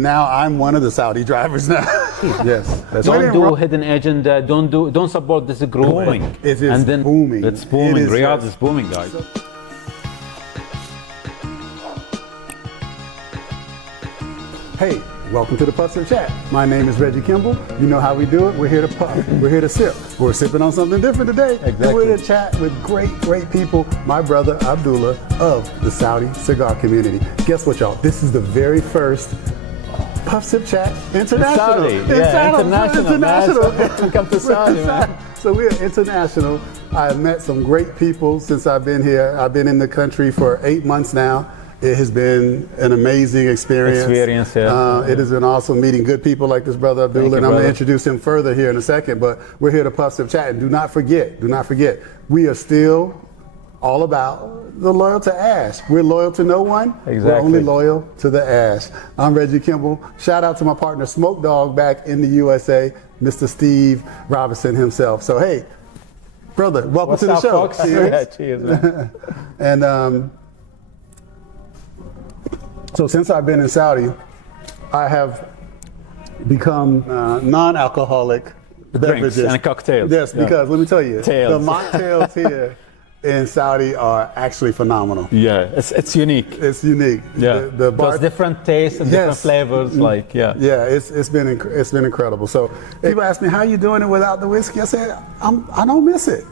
Now I'm one of the Saudi drivers now. Yes, that's Don't do hidden agenda. Don't support this group. booming. It is booming. It's booming. It is, Riyadh yes. is booming, guys. Hey, welcome to the Puff Sip Chat. My name is Reggie Kimball. You know how we do it. We're here to puff. We're here to sip. We're sipping on something different today. Exactly. And we're here to chat with great people. My brother Abdullah of the Saudi cigar community. Guess what, y'all? This is the very first Puff Sip Chat International. Saudi. Yeah, international. Man. Come to Saudi, man. So we're international. I've met some great people since I've been here. I've been in the country for 8 months now. It has been an amazing experience. Yeah. It has been awesome meeting good people like this brother Abdullah, and I'm going to introduce him further here in a second, but we're here to Puff Sip Chat. And do not forget, we are still all about the loyal to ash. We're loyal to no one. Exactly. We're only loyal to the ash. I'm Reggie Kimball. Shout out to my partner Smoke Dog back in the USA, Mr. Steve Robinson himself. So hey, brother, welcome What's to the up, show. folks? Cheers. Yeah, cheers, man. And so since I've been in Saudi, I have become non-alcoholic beverages. Drinks and cocktails. Yes, because let me tell you, Tails. the mocktails here in Saudi are actually phenomenal. Yeah, it's unique. It's unique. Yeah, there's different tastes and different flavors. Like, yeah. Yeah, it's been incredible. So people ask me, how are you doing it without the whiskey? I said, I don't miss it.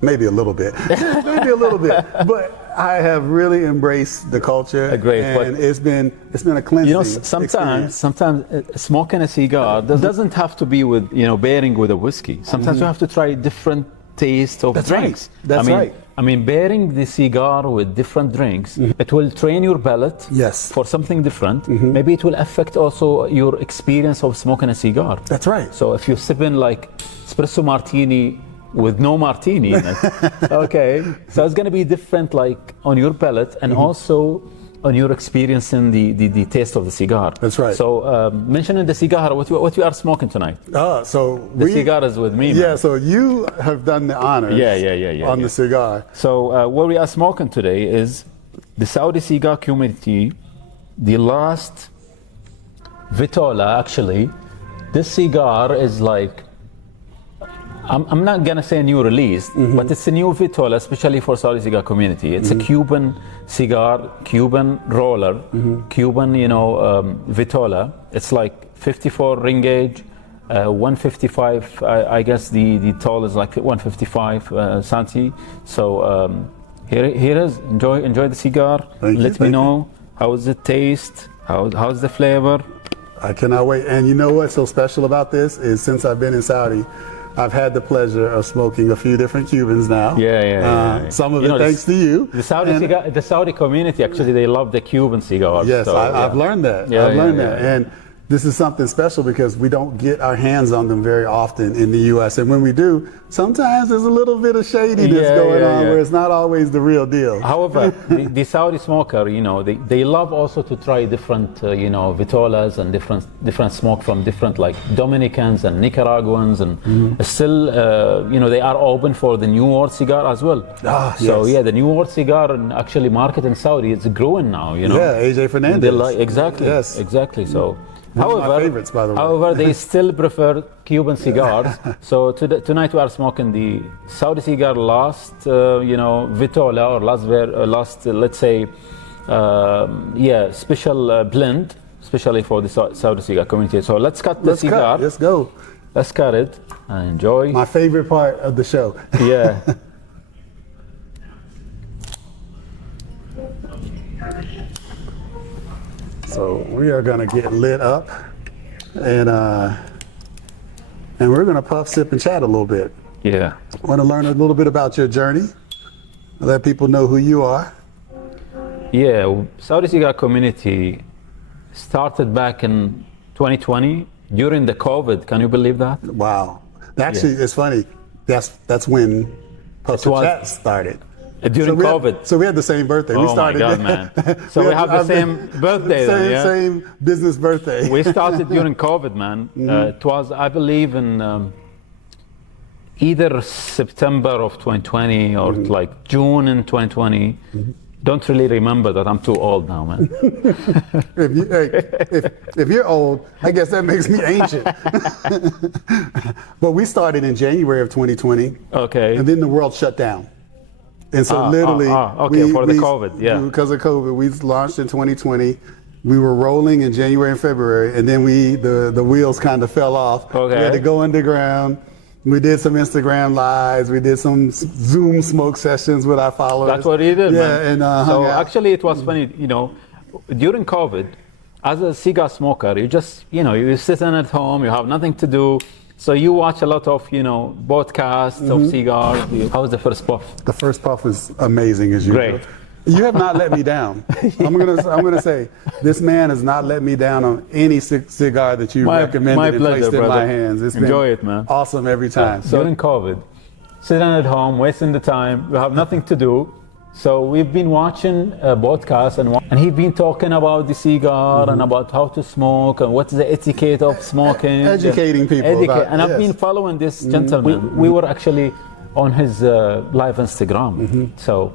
Maybe a little bit. Maybe a little bit. But I have really embraced the culture. And it's been a cleansing. You know, sometimes smoking a cigar doesn't have to be with, pairing with a whiskey. Sometimes you have to try different taste of drinks. That's right. I mean, pairing the cigar with different drinks, it will train your palate for something different. Maybe it will affect also your experience of smoking a cigar. That's right. So if you're sipping like espresso martini with no martini in it, okay, so it's going to be different like on your palate and also on your experience in the taste of the cigar. That's right. So mentioning the cigar, what you are smoking tonight? So the cigar is with me. Yeah, man. so you have done the honors on the cigar. So what we are smoking today is the Saudi cigar community, the last Vitola actually. This cigar is like, I'm not gonna say new release, but it's a new Vitola, especially for Saudi cigar community. It's a Cuban cigar, Cuban roller, Cuban, Vitola. It's like 54 ring gauge, 155. I guess the tall is like 155 santi. So here is. Enjoy the cigar. Let me know how does it taste. How's the flavor? I cannot wait. And you know what's so special about this is since I've been in Saudi, I've had the pleasure of smoking a few different Cubans now. Yeah. Some of it thanks to you. The Saudi community, actually, they love the Cuban cigars. Yes, so, I've learned that. I've learned that. And this is something special because we don't get our hands on them very often in the U.S. And when we do, sometimes there's a little bit of shadiness going on where it's not always the real deal. However, the Saudi smoker, they love also to try different, Vitolas and different smoke from different like Dominicans and Nicaraguans and still, they are open for the New World cigar as well. So the New World cigar and actually market in Saudi, it's growing now, Yeah, AJ Fernandez. Exactly. Yes. Exactly. So. My favorites, by the way. However, they still prefer Cuban cigars. So tonight we are smoking the Saudi cigar last, Vitola or last, let's say, special blend, especially for the Saudi cigar community. So let's cut the cigar. Let's go. Let's cut it and enjoy. My favorite part of the show. Yeah. So we are gonna get lit up, and we're gonna puff, sip, and chat a little bit. Yeah. I want to learn a little bit about your journey. Let people know who you are. Yeah, Saudi cigar community started back in 2020 during the COVID. Can you believe that? Wow. Actually, it's funny. That's when Puff Sip Chat started. During COVID. So we had the same birthday. We started. Oh my God, man. So we have the same birthday then, Same business birthday. We started during COVID, man. It was, I believe, in either September of 2020 or like June in 2020. don't really remember that. I'm too old now, man. If you're old, I guess that makes me ancient. But we started in January of 2020. Okay. And then the world shut down. And so literally, okay, for the COVID, yeah. Because of COVID, we launched in 2020. We were rolling in January and February, and then the wheels kind of fell off. Okay. We had to go underground. We did some Instagram lives. We did some Zoom smoke sessions with our followers. That's what you did, yeah, man. And so actually, it was funny. You know, during COVID, as a cigar smoker, you just, you know, you're sitting at home, you have nothing to do. So you watch a lot of, you know, podcasts of cigars. How was the first puff? The first puff was amazing as usual. Great. You have not let me down. I'm gonna say this man has not let me down on any cigar that you recommended my and pleasure, placed in brother. my hands. It's Enjoy been it, man. awesome every time. So during COVID, sitting at home, wasting the time, we have nothing to do. So we've been watching podcasts and he's been talking about the cigar and about how to smoke and what's the etiquette of smoking. Educating people. And I've been following this gentleman. We were actually on his live Instagram. So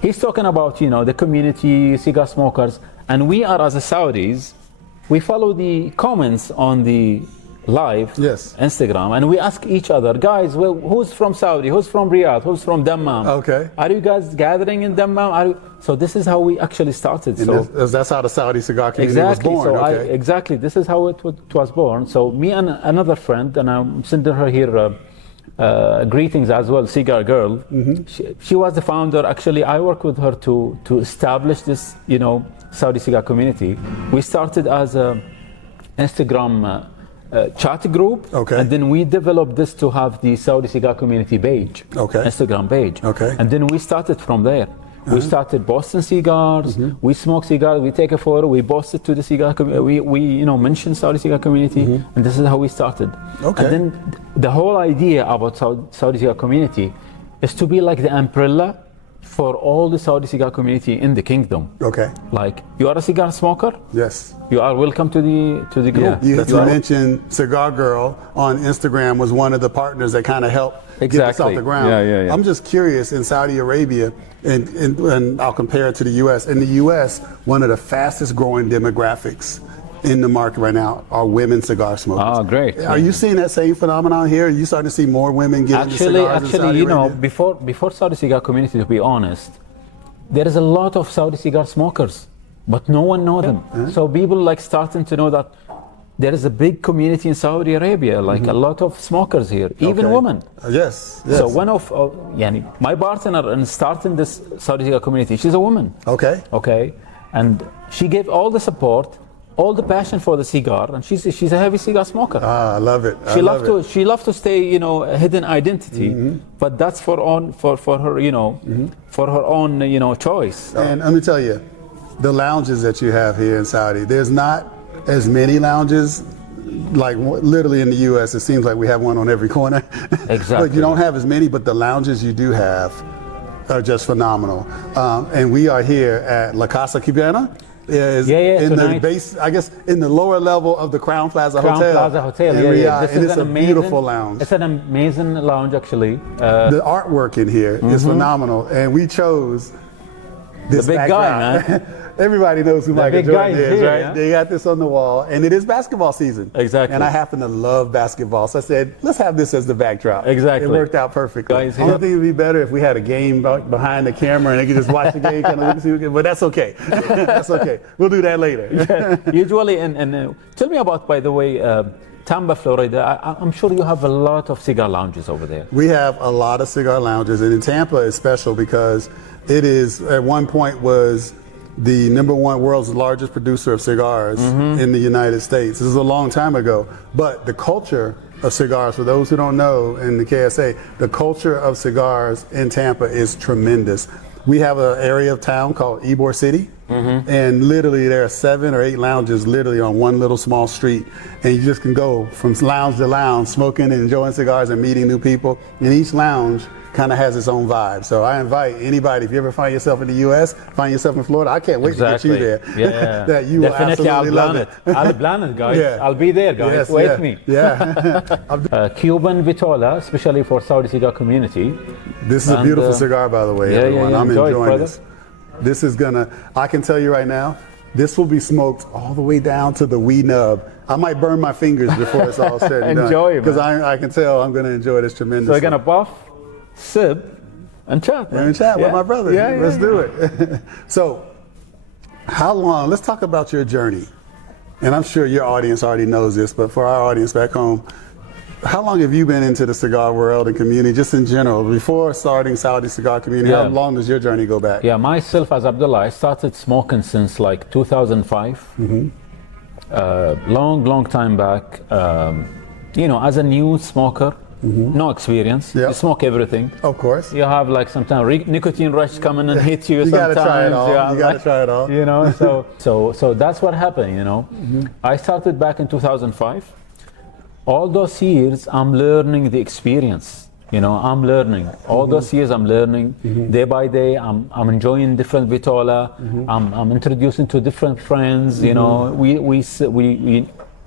he's talking about, you know, the community, cigar smokers, and we are, as a Saudis, we follow the comments on the live Instagram, and we ask each other, guys, well, who's from Saudi, who's from Riyadh, who's from Dammam? Okay. Are you guys gathering in Dammam? So this is how we actually started. And so that's how the Saudi cigar community was born. So okay. exactly, this is how it was born. So me and another friend, and I'm sending her here greetings as well, Cigar Girl. She was the founder. Actually, I worked with her to establish this, you know, Saudi cigar community. We started as a Instagram chat group, and then we developed this to have the Saudi cigar community page, Instagram page, and then we started from there. We started Boston cigars. We smoke cigars. We take a photo. We post it to the cigar community. We you know, mention Saudi cigar community, and this is how we started. And then the whole idea about Saudi cigar community is to be like the umbrella for all the Saudi cigar community in the kingdom. Like, you are a cigar smoker? Yes. You are welcome to the group. Yeah. You mentioned Cigar Girl on Instagram was one of the partners that kind of helped get this off the ground. I'm just curious, in Saudi Arabia, and I'll compare it to the U.S. In the U.S., one of the fastest growing demographics in the market right now are women cigar smokers. Oh, great. Are you seeing that same phenomenon here? Are you starting to see more women get into cigars in Saudi you know, Arabia? before Saudi cigar community, to be honest, there is a lot of Saudi cigar smokers, but no one knows them. So people like starting to know that there is a big community in Saudi Arabia, like a lot of smokers here, even women. Yes. So one of my partner in starting this Saudi cigar community, she's a woman. Okay. And she gave all the support, all the passion for the cigar, and she's a heavy cigar smoker. I love it. She loved to stay, you know, a hidden identity, but that's for her, you know, for her own, you know, choice. And let me tell you, the lounges that you have here in Saudi, there's not as many lounges. Like literally in the U.S., it seems like we have one on every corner. Exactly. But you don't have as many, but the lounges you do have are just phenomenal. And we are here at La Casa Cubana. In the base, I guess, in the lower level of the Crown Plaza Hotel. This and is it's a beautiful lounge. It's an amazing lounge, actually. The artwork in here is phenomenal, and we chose this the big background. guy, man. Everybody knows who Michael Jordan is, here, right? Yeah? They got this on the wall, and it is basketball season. Exactly. And I happen to love basketball, so I said, let's have this as the backdrop. Exactly. It worked out perfectly. I think it'd be better if we had a game behind the camera and they could just watch the game, kind of see, but that's okay. That's okay. We'll do that later. Usually, and tell me about, by the way, Tampa, Florida. I'm sure you have a lot of cigar lounges over there. We have a lot of cigar lounges, and in Tampa is special because it is, at one point, was the #1 world's largest producer of cigars in the United States. This is a long time ago, but the culture of cigars, for those who don't know in the KSA, the culture of cigars in Tampa is tremendous. We have an area of town called Ybor City, and literally there are 7 or 8 lounges literally on one little small street, and you just can go from lounge to lounge, smoking and enjoying cigars and meeting new people. And each lounge kind of has its own vibe. So I invite anybody, if you ever find yourself in the U.S., find yourself in Florida, I can't wait to get you there. Yeah. That you Definitely, will absolutely love it. I'll plan it, guys. I'll be there, guys. Wait me. Cuban Vitola, especially for Saudi cigar community. This is a beautiful cigar, by the way, everyone. I'm enjoying this. This is gonna, I can tell you right now, this will be smoked all the way down to the wee nub. I might burn my fingers before it's all said and done. Enjoy, because I can tell I'm gonna enjoy this tremendously. So we're gonna puff, sip, and chat. Man. And chat with my brother. Yeah, Let's do it. So, how long? Let's talk about your journey. And I'm sure your audience already knows this, but for our audience back home, how long have you been into the cigar world and community, just in general? Before starting Saudi Cigar Community, how long does your journey go back? Yeah, myself as Abdullah, I started smoking since like 2005. Long time back. You know, as a new smoker, no experience. Yep. You smoke everything. Of course. You have like sometimes nicotine rush coming and hit you. You sometimes. gotta try it all. You gotta try it all. You know, so that's what happened. You know, I started back in 2005. All those years, I'm learning the experience. You know, I'm learning. All those years, I'm learning. Day by day, I'm enjoying different vitola. I'm introducing to different friends. You know,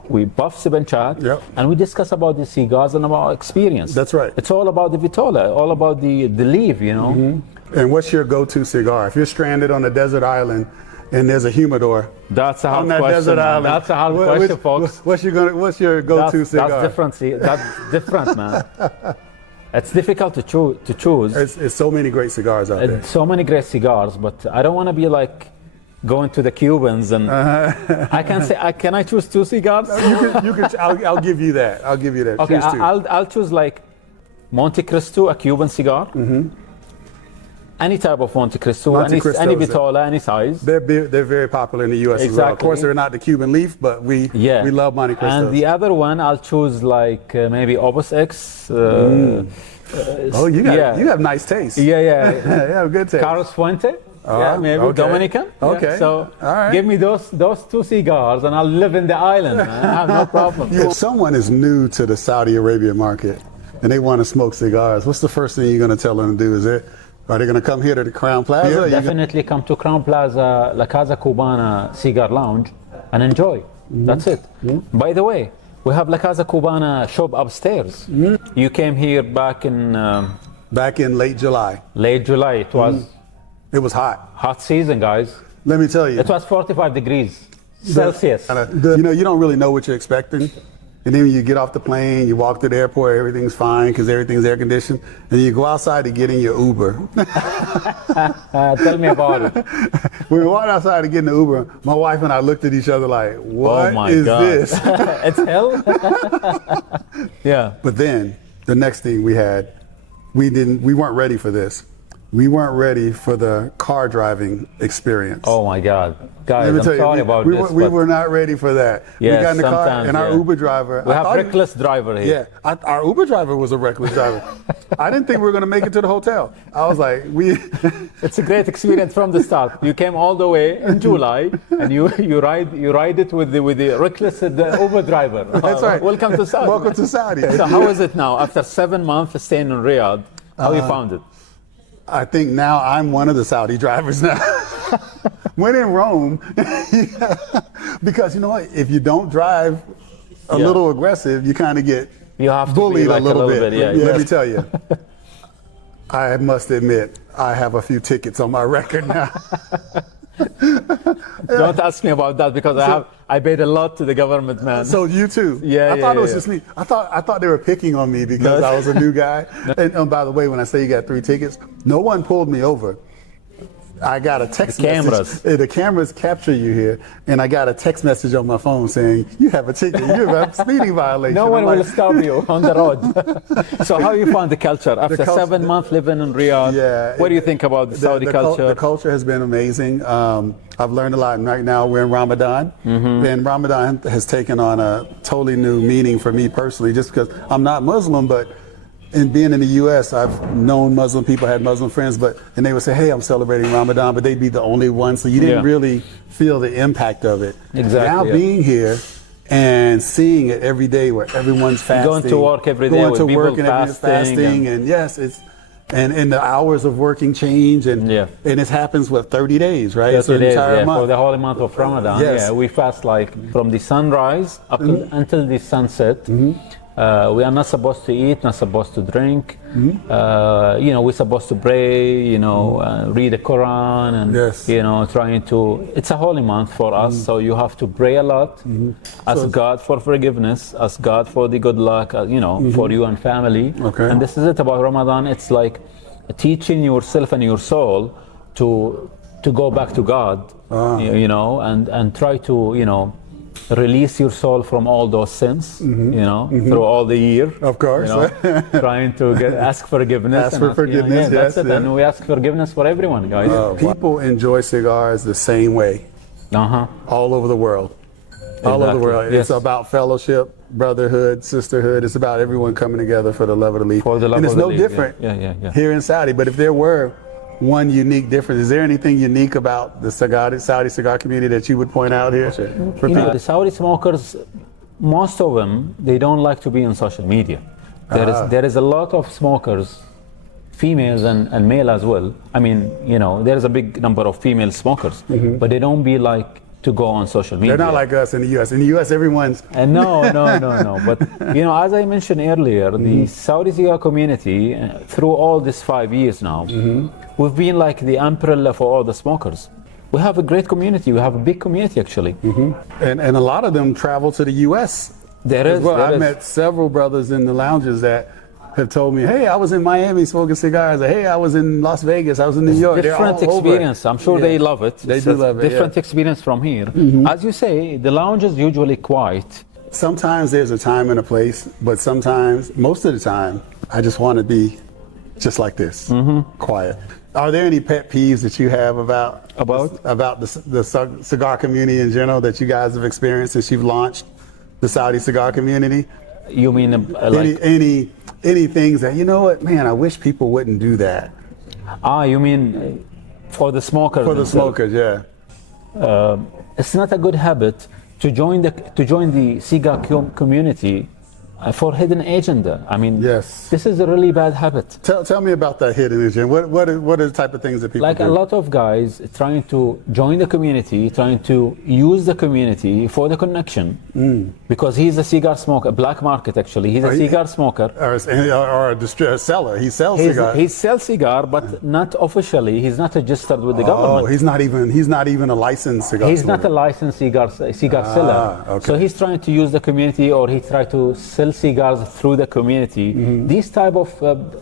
we buff, sip, and chat, and we discuss about the cigars and about experience. That's right. It's all about the vitola, all about the leaf. You know. And what's your go-to cigar? If you're stranded on a desert island and there's a humidor, that's a hard on that question. Desert island, that's a hard question, folks. What's your go-to cigar? That's different. That's different, man. It's difficult to choose. It's so many great cigars out there. So many great cigars, but I don't want to be like going to the Cubans and I can say, can I choose two cigars? You can. I'll give you that. I'll give you that. Okay, choose two. I'll choose like Monte Cristo, a Cuban cigar. Any type of Monte Cristo, any vitola, any size. They're very popular in the U.S. as well. Of course, they're not the Cuban leaf, but we love Monte Cristos. And the other one, I'll choose like maybe Opus X. You have nice taste. Yeah. You have good taste. Carlos Fuente. Maybe Dominican. Okay. So give me those two cigars, and I'll live in the island. Man. I have no problem. If someone is new to the Saudi Arabia market and they want to smoke cigars, what's the first thing you're going to tell them to do? Are they going to come here to the Crown Plaza? Definitely come to Crown Plaza, La Casa Cubana Cigar Lounge, and enjoy. That's it. By the way, we have La Casa Cubana shop upstairs. You came here back in late July. Late July. It was hot. Hot season, guys. Let me tell you. It was 45 degrees Celsius. You know, you don't really know what you're expecting. And then when you get off the plane, you walk to the airport, everything's fine because everything's air conditioned. And you go outside to get in your Uber. Tell me about it. When we walked outside to get in the Uber, my wife and I looked at each other like, what is this? It's hell? Yeah. But then the next thing we weren't ready for this. We weren't ready for the car driving experience. Oh my God. Guys, I'm sorry about this. We were not ready for that. We got in the car and our Uber driver. We have reckless driver here. Yeah, our Uber driver was a reckless driver. I didn't think we were going to make it to the hotel. I was like, It's a great experience from the start. You came all the way in July and you ride it with the reckless Uber driver. That's right. Welcome to Saudi. Welcome to Saudi. So how is it now? After 7 months staying in Riyadh, how you found it? I think now I'm one of the Saudi drivers now. When in Rome, because you know what? If you don't drive a little aggressive, you kind of get bullied a little bit. Let me tell you, I must admit, I have a few tickets on my record now. Don't ask me about that because I paid a lot to the government, man. So you too? I thought it was just me. I thought they were picking on me because I was a new guy. And by the way, when I say you got 3 tickets, no one pulled me over. I got a text message. The cameras capture you here, and I got a text message on my phone saying, you have a ticket, you have a speeding violation. No one will stop you on the road. So how you find the culture? After 7 months living in Riyadh, what do you think about the Saudi culture? The culture has been amazing. I've learned a lot, and right now we're in Ramadan, and Ramadan has taken on a totally new meaning for me personally, just because I'm not Muslim, but in being in the U.S., I've known Muslim people, had Muslim friends, and they would say, hey, I'm celebrating Ramadan, but they'd be the only one, so you didn't really feel the impact of it. Exactly. Now being here and seeing it every day where everyone's fasting. Going to work every day with people fasting. And yes, and the hours of working change, and it happens, 30 days, right? 30 days, month. for the holy month of Ramadan. We fast like from the sunrise up until the sunset. We are not supposed to eat, not supposed to drink. You know, we're supposed to pray, you know, read the Quran, and Yes. you know, trying to. It's a holy month for us, so you have to pray a lot, ask So- God for forgiveness, ask God for the good luck, you know, for you and family. Okay. And this is it about Ramadan. It's like teaching yourself and your soul to go back to God, you know, and try to, you know, release your soul from all those sins, you know, through all the year. Of course. You know, trying to ask forgiveness. Ask for forgiveness, You know, that's yes, it. And we ask forgiveness for everyone, guys. People enjoy cigars the same way all over the world. All over the Exactly. world. Yes. It's about fellowship, brotherhood, sisterhood. It's about everyone coming together for the love of the leaf. For the love and it's of the no leaf, different yeah. here in Saudi. But if there were one unique difference, is there anything unique about the Saudi cigar community that you would point out here? For You know, people? the Saudi smokers, most of them, they don't like to be on social media. There is a lot of smokers, females and male as well. I mean, you know, there is a big number of female smokers, but they don't be like to go on social media. They're not like us in the U.S. In the U.S., everyone's And no. But you know, as I mentioned earlier, the Saudi cigar community, through all these 5 years now, we've been like the umbrella for all the smokers. We have a great community. We have a big community, actually. and a lot of them travel to the U.S. There as is. well. there I've is. met several brothers in the lounges that have told me, "Hey, I was in Miami smoking cigars," or, "Hey, I was in Las Vegas, I was in New York." They're Different all over. experience. I'm sure they love it. They It's do a love it, Different yeah. experience from here. As you say, the lounge is usually quiet. Sometimes there's a time and a place, but sometimes, most of the time, I just want to be just like this, quiet. Are there any pet peeves that you have about the cigar community in general that you guys have experienced since you've launched the Saudi cigar community? You mean like? Any things that, you know what, man, I wish people wouldn't do that. You mean for the smokers? For the themselves? smokers, yeah. It's not a good habit to join the cigar community for hidden agenda. I mean, Yes. this is a really bad habit. Tell me about that hidden agenda. What are the type of things that people Like do? a lot of guys trying to join the community, trying to use the community for the connection, because he's a cigar smoker, black market actually. He's a cigar smoker. Or a seller. He sells cigars. He sells cigar, but not officially. He's not registered with the government. He's not even a licensed cigar He's smoker. not a licensed cigar seller. Okay. So he's trying to use the community, or he try to sell cigars through the community. This type of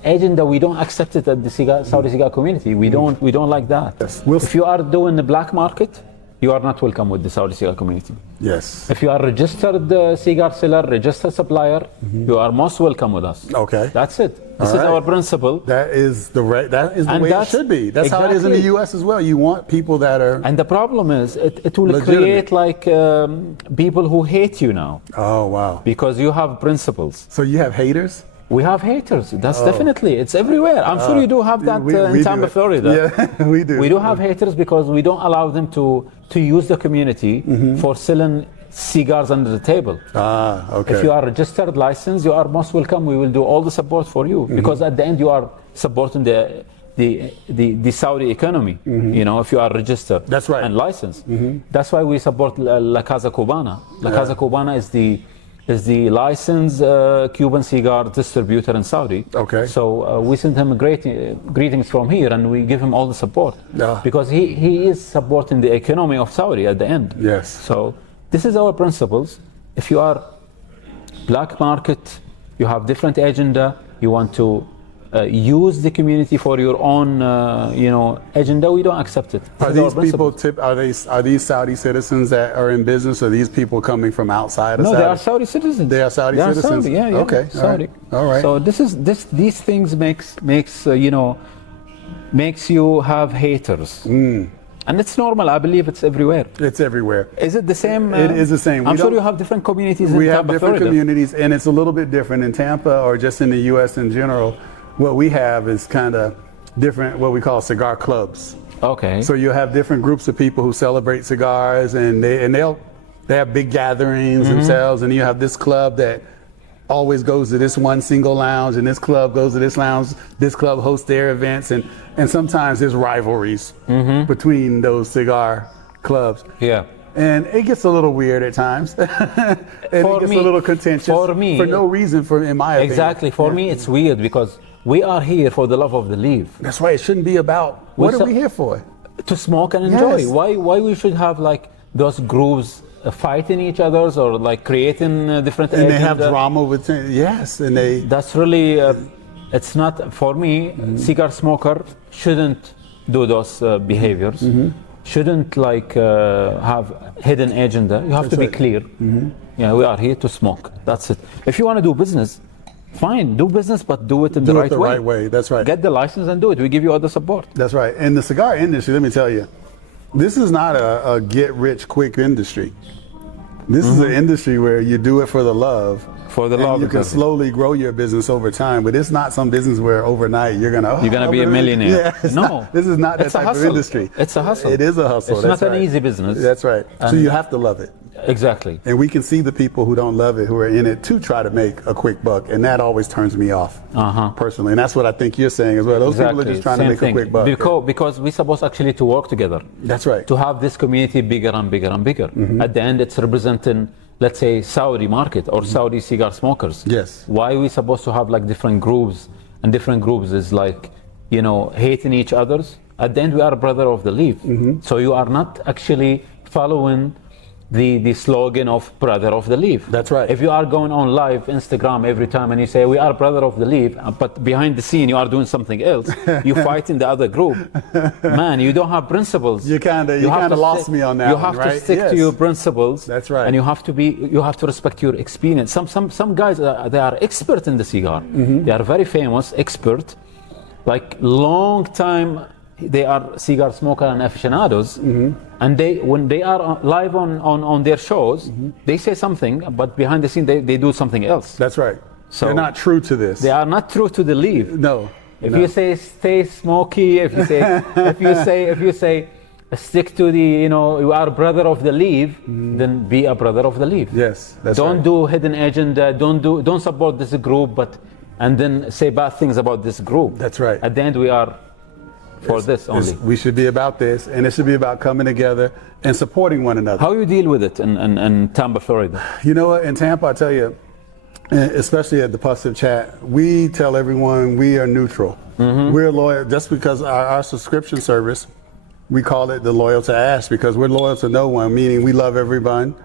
agenda, we don't accept it at the Saudi cigar community. We don't like that. Yes. If you are doing the black market, you are not welcome with the Saudi cigar community. Yes. If you are registered cigar seller, registered supplier, you are most welcome with us. Okay. That's it. This is right. our principle. That is the way it that's- should be. That's how it is in the exactly. U.S. as well. You want people that are. And the problem is, it will Legitimate. create like people who hate you now Oh wow. because you have principles. So you have haters? We have haters. That's definitely. It's everywhere. I'm sure you do have that We in do Tampa, it. Florida. Yeah, we do. We do have haters because we don't allow them to use the community for selling cigars under the table. Okay. If you are registered, licensed, you are most welcome. We will do all the support for you because at the end you are supporting the Saudi economy. You know, if you are registered. That's right. And licensed. That's why we support La Casa Cubana. La Casa Cubana is the licensed Cuban cigar distributor in Saudi. Okay. So we send him greetings from here, and we give him all the support because he is supporting the economy of Saudi at the end. Yes. So this is our principles. If you are black market, you have different agenda, you want to use the community for your own, agenda, we don't accept it. This Are is our these people principles. are these Saudi citizens that are in business, or are these people coming from outside of No, Saudi? they are Saudi citizens. They are Saudi citizens? Saudi, yeah. Okay, all Saudi. right, all right. So these things makes you have haters, and it's normal. I believe it's everywhere. It's everywhere. Is it the same? It is the same. I'm sure you have different communities in We have Tampa, different Florida. communities, and it's a little bit different in Tampa or just in the U.S. in general. What we have is kind of different, what we call cigar clubs. Okay. So you have different groups of people who celebrate cigars, and they have big gatherings themselves, and you have this club that always goes to this one single lounge, and this club goes to this lounge. This club hosts their events, and sometimes there's rivalries between those cigar clubs. Yeah. And it gets a little weird at times. And For it gets me- a little contentious for me- for no reason, in my opinion. Exactly. For me, it's weird because we are here for the love of the leaf. That's right. It shouldn't be about what are we here for? To smoke and enjoy. Yes. Why we should have like those groups fighting each others or like creating different And they have agenda? drama with yes, and they That's really it's not for me. Cigar smoker shouldn't do those behaviors. Shouldn't like have hidden agenda. You have to be right. clear. Yeah, we are here to smoke. That's it. If you want to do business, fine, do business, but do it in do the it right the way. right way. That's right. Get the license and do it. We give you all the support. That's right. And the cigar industry, let me tell you, this is not a get rich quick industry. This is an industry where you do it for the love. For the and love, you can exactly. slowly grow your business over time, but it's not some business where overnight you're gonna Be a millionaire. Yeah, it's No. not- this is not that It's a type of hustle. industry. It's a hustle. It is a hustle. It's That's not an right. easy business. That's right. So And- you have to love it. Exactly. And we can see the people who don't love it, who are in it to try to make a quick buck, and that always turns me off personally. And that's what I think you're saying as well. Those people are just trying to Same make thing. a quick buck. Because we're supposed actually to work together. That's right. To have this community bigger and bigger and bigger. At the end, it's representing, let's say, Saudi market or Saudi cigar smokers. Yes. Why are we supposed to have like different groups? And different groups is like, hating each others. At the end, we are a brother of the leaf. So you are not actually following the slogan of brother of the leaf. That's right. If you are going on live Instagram every time and you say we are brother of the leaf, but behind the scene you are doing something else, you fight in the other group. Man, you don't have principles. You kind of lost me on that. You have to stick to your principles. That's right. And you have to respect your experience. Some guys they are expert in the cigar. They are very famous, expert, like long time. They are cigar smoker and aficionados, and when they are live on their shows, they say something, but behind the scene they do something else. That's right. So they're not true to this. They are not true to the leaf. No. If you say stay smoky, if you say stick to the you are brother of the leaf, then be a brother of the leaf. Yes, that's Don't right. do hidden agenda. Don't support this group, and then say bad things about this group. That's right. At the end, we are for this only. We should be about this, and it should be about coming together and supporting one another. How you deal with it in Tampa, Florida? You know what? In Tampa, I tell you, especially at the Positive Chat, we tell everyone we are neutral. We're loyal. Just because our subscription service, we call it the Loyal to Ash, because we're loyal to no one, meaning we love everyone.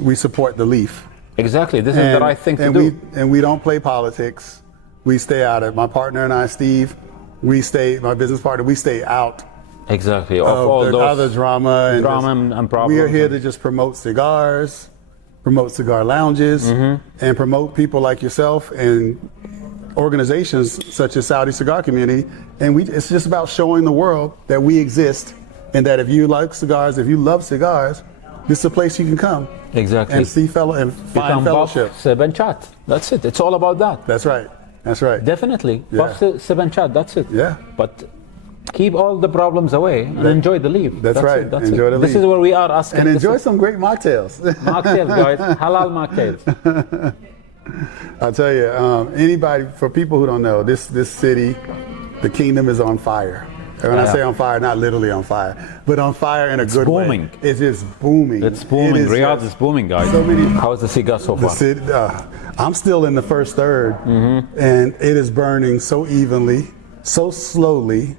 We support the leaf. Exactly. This is the right thing to do. And we don't play politics. We stay out of it. My partner and I, Steve, my business partner, we stay out Exactly. Of of all the those other drama and problems. We are here to just promote cigars, promote cigar lounges, and promote people like yourself and organizations such as Saudi Cigar Community. And it's just about showing the world that we exist, and that if you like cigars, if you love cigars, this is a place you can come Exactly. and see find fellowship. Buff, sip, and chat. That's it. It's all about that. That's right. That's right. Definitely. Yeah. Buff, sip, and chat. That's it. Yeah. But keep all the problems away and enjoy the leaf. That's right. It, that's Enjoy it. the This leaf. is where we are asking. And enjoy some great mocktails. mocktails, guys. Halal mocktails. I'll tell you, anybody, for people who don't know, this city, the kingdom is on fire. And when I say on fire, not literally on fire, but on fire in a good booming. way. It's just booming. It's booming. It is Riyadh just is booming, guys. so many- How's the cigar so The far? city, I'm still in the first third, and it is burning so evenly, so slowly.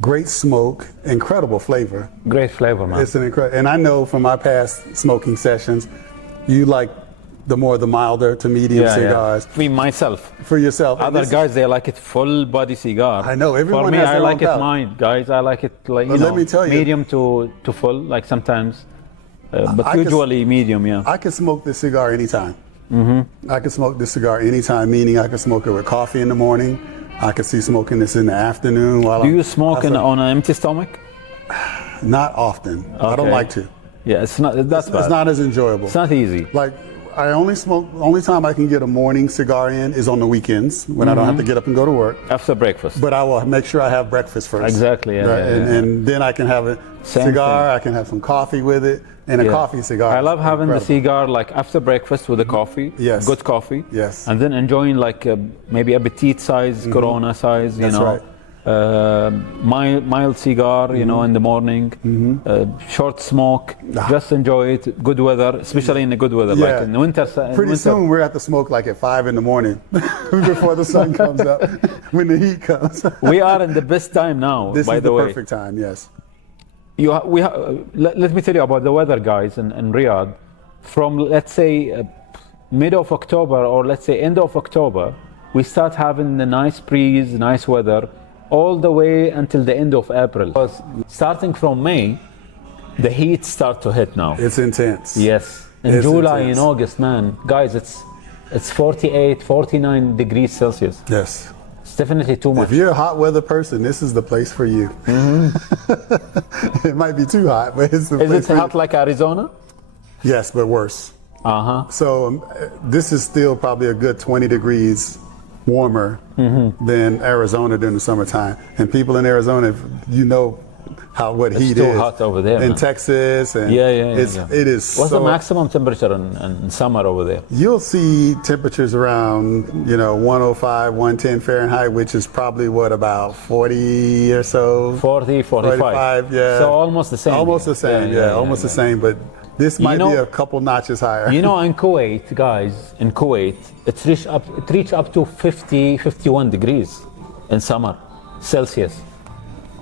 Great smoke, incredible flavor. Great flavor, man. It's an incredible, and I know from my past smoking sessions, you like the milder to medium cigars. Me, myself. For yourself. And Other this- guys, they like it full body cigar. I know, everyone For me, has I their like own it palate. mine, guys. I like it like But let me tell you- medium to full, like sometimes, but I can- usually medium. Yeah. I can smoke this cigar anytime. I can smoke this cigar anytime, meaning I can smoke it with coffee in the morning. I can see smoking this in the afternoon while Do you smoke on an empty stomach? Not often. I don't Okay. like to. Yeah, it's not. That's bad. It's not as enjoyable. It's not easy. Like, I only smoke, only time I can get a morning cigar in is on the weekends when I don't have to get up and go to work. After breakfast. But I will make sure I have breakfast first. Exactly, yeah, Right, yeah, yeah. And then I can have a Same cigar, thing. I can have some coffee with it, and a Yeah. coffee cigar. I is love having the incredible. cigar like after breakfast with the coffee. Yes. Good coffee. Yes. And then enjoying like maybe a petite size, Corona size, That's right. mild cigar, you know, in the morning, short smoke, just enjoy it. Good weather, especially in the good weather, like in the winter. Pretty soon we're at the smoke like at 5 in the morning before the sun comes up, when the heat comes. We are in the best time now, This by is the way. perfect time, yes. Let me tell you about the weather, guys, in Riyadh. From, let's say, mid of October, or let's say end of October, we start having the nice breeze, nice weather, all the way until the end of April. Because starting from May, the heat start to hit now. It's intense. Yes. In It's July, intense. in August, man, guys, it's 48, 49 degrees Celsius. Yes. It's definitely too much. If you're a hot weather person, this is the place for you. It might be too hot, but it's the place Is for it you. hot like Arizona? Yes, but worse. Uh-huh. So this is still probably a good 20 degrees warmer than Arizona during the summertime. And people in Arizona, you know what heat too is. hot over there, in man. Texas, and it is. What's so, the maximum temperature in summer over there? You'll see temperatures around 105, 110 Fahrenheit, which is probably what, about 40 or so. 40, 45. Yeah. So almost the same. Almost the same, almost the same. But this might be a couple notches higher. You know, in Kuwait, guys, in Kuwait, it reach up to 50, 51 degrees in summer, Celsius.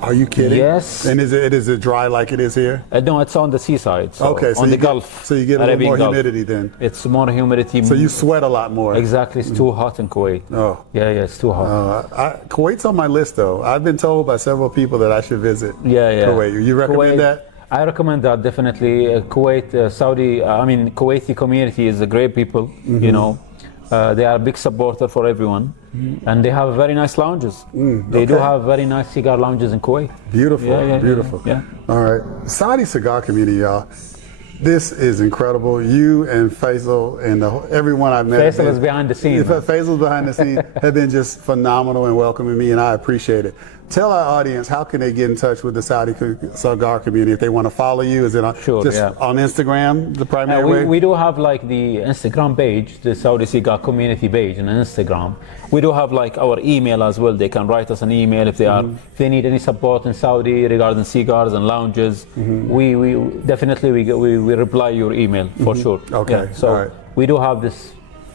Are you kidding? Yes. And is it dry like it is here? No, it's on the seaside. So Okay, so on the you get, Gulf. so you get a little Arabian more Gulf. humidity then. It's more humidity. So you sweat a lot more. Exactly, it's too hot in Kuwait. Oh. Yeah, it's too hot. Kuwait's on my list though. I've been told by several people that I should visit Kuwait. You recommend Kuwait, that? I recommend that definitely. Kuwait, Kuwaiti community is a great people. You know, they are a big supporter for everyone, and they have very nice lounges. They do have very nice cigar lounges in Kuwait. Beautiful, beautiful. Yeah. All right, Saudi cigar community, y'all. This is incredible. You and Faisal and everyone I've met. Faisal is behind the scenes. Faisal's behind the scenes have been just phenomenal and welcoming me, and I appreciate it. Tell our audience, how can they get in touch with the Saudi cigar community if they want to follow you? Is it on, on Instagram, the primary way? We do have like the Instagram page, the Saudi Cigar community page on Instagram. We do have like our email as well. They can write us an email if they need any support in Saudi regarding cigars and lounges. We definitely we reply your email for sure. Okay. So we do have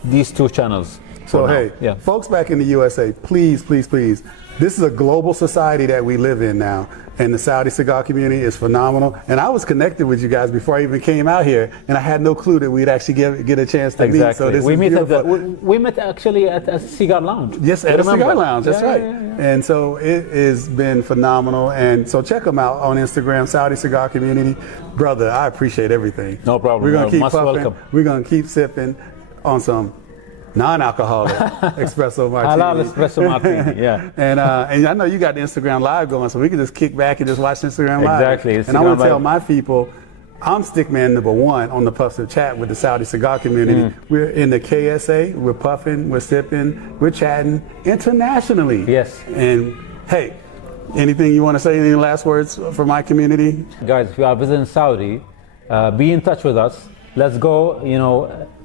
these two channels. So hey, folks back in the USA, please, please, please. This is a global society that we live in now, and the Saudi cigar community is phenomenal. And I was connected with you guys before I even came out here, and I had no clue that we'd actually get a chance to meet. So this we met actually at a cigar lounge. Yes, at a cigar lounge. That's right. Yeah. And so it has been phenomenal. And so check them out on Instagram, Saudi Cigar Community. Brother, I appreciate everything. No problem. We're gonna keep most puffing. welcome. We're gonna keep sipping on some non-alcoholic espresso martini. Halal espresso martini, yeah. And I know you got the Instagram Live going, so we can just kick back and just watch Instagram Live. Exactly. And I want to tell my people, I'm stickman #1 on the Puffs of Chat with the Saudi cigar community. We're in the KSA, we're puffing, we're sipping, we're chatting internationally. Yes. And hey, anything you want to say, any last words for my community? Guys, if you are visiting Saudi, be in touch with us. Let's go,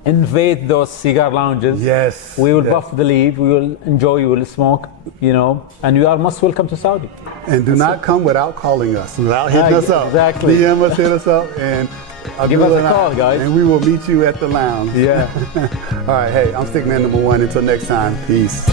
invade those cigar lounges. Yes. We will puff the leaf, we will enjoy, we will smoke, and you are most welcome to Saudi. And do not come without calling us, without hitting us up. Exactly. DM us, hit us up, and give us a call, guys. And we will meet you at the lounge. Yeah. All right, hey, I'm stickman #1. Until next time, peace.